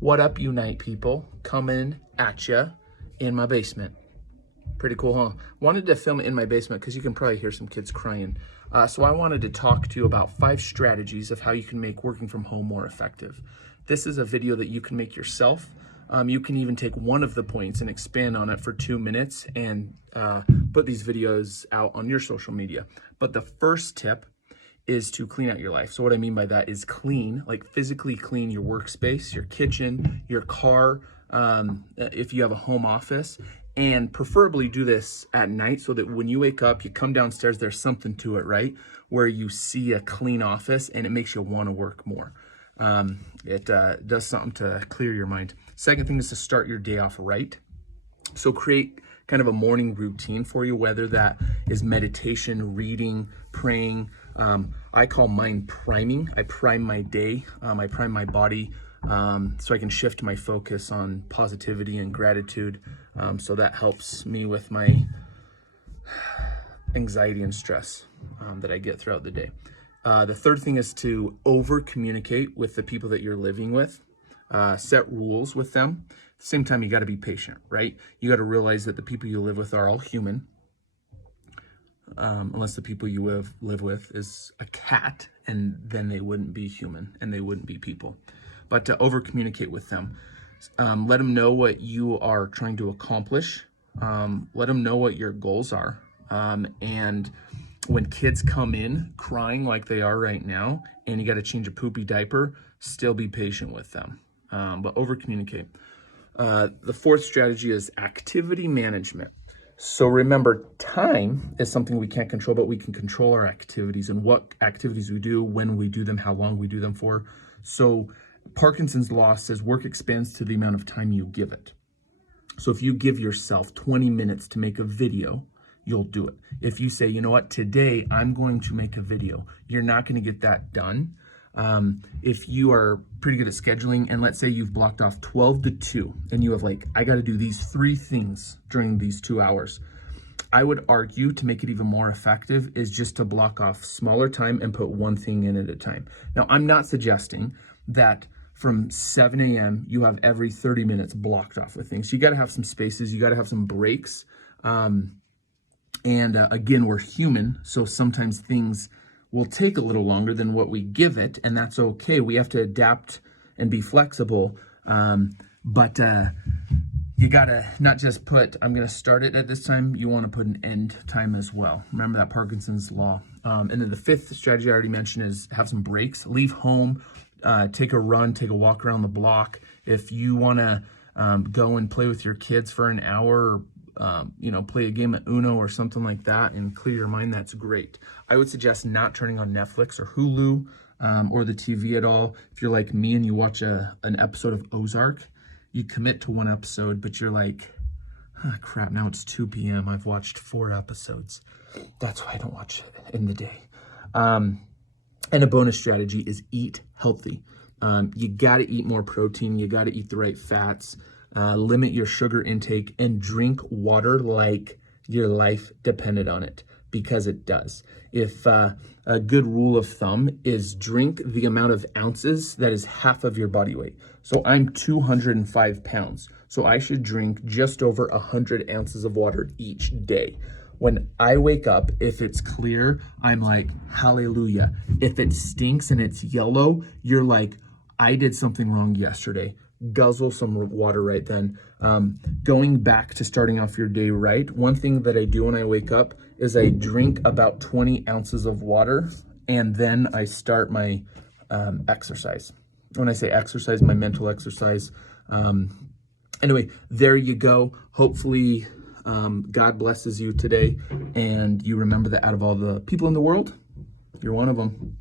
What up, Unite people? Coming at ya in my basement. Pretty cool, huh? Wanted to film it in my basement because you can probably hear some kids crying. So I wanted to talk to you about 5 strategies of how you can make working from home more effective. This is a video that you can make yourself. You can even take one of the points and expand on it for 2 minutes and put these videos out on your social media. But the first tip is to clean out your life. So what I mean by that is clean, like physically clean your workspace, your kitchen, your car, if you have a home office, and preferably do this at night so that when you wake up, you come downstairs, there's something to it, right? Where you see a clean office and it makes you want to work more. It does something to clear your mind. Second thing is to start your day off right. So create kind of a morning routine for you, whether that is meditation, reading, praying. I call mine priming. I prime my day. I prime my body so I can shift my focus on positivity and gratitude. So that helps me with my anxiety and stress that I get throughout the day. The third thing is to over communicate with the people that you're living with. Set rules with them. At the same time, you got to be patient, right? You got to realize that the people you live with are all human. Unless the people you live with is a cat, and then they wouldn't be human and they wouldn't be people. But to over communicate with them. Let them know what you are trying to accomplish. Let them know what your goals are. And when kids come in crying like they are right now, and you got to change a poopy diaper, still be patient with them. But over communicate. The fourth strategy is activity management. So remember, time is something we can't control, but we can control our activities and what activities we do, when we do them, how long we do them for. So Parkinson's law says work expands to the amount of time you give it. So if you give yourself 20 minutes to make a video, you'll do it. If you say, you know what, today I'm going to make a video, you're not going to get that done. If you are pretty good at scheduling, and let's say you've blocked off 12 to 2 and you have I got to do these 3 things during these 2 hours. I would argue to make it even more effective is just to block off smaller time and put one thing in at a time. Now, I'm not suggesting that from 7 a.m. you have every 30 minutes blocked off with things. You got to have some spaces. You got to have some breaks. Again, we're human, so sometimes things will take a little longer than what we give it, and that's okay. We have to adapt and be flexible, but you gotta not just put, I'm gonna start it at this time, you wanna put an end time as well. Remember that Parkinson's law. And then the 5th strategy I already mentioned is have some breaks. Leave home, take a run, take a walk around the block. If you wanna go and play with your kids for an hour, play a game of Uno or something like that and clear your mind, that's great. I would suggest not turning on Netflix or Hulu or the TV at all. If you're like me and you watch an episode of Ozark, you commit to 1 episode, but you're like, oh, crap, now it's 2 p.m. I've watched 4 episodes. That's why I don't watch it in the day. And a bonus strategy is eat healthy. You got to eat more protein. You got to eat the right fats. Limit your sugar intake and drink water like your life depended on it, because it does. If a good rule of thumb is drink the amount of ounces that is half of your body weight. So I'm 205 pounds. So I should drink just over 100 ounces of water each day. When I wake up, if it's clear, I'm like, hallelujah. If it stinks and it's yellow, you're like, I did something wrong yesterday. Guzzle some water right then. Going back to starting off your day right, one thing that I do when I wake up is I drink about 20 ounces of water, and then I start my exercise. When I say exercise, my mental exercise. Anyway, there you go. Hopefully God blesses you today, and you remember that out of all the people in the world, you're one of them.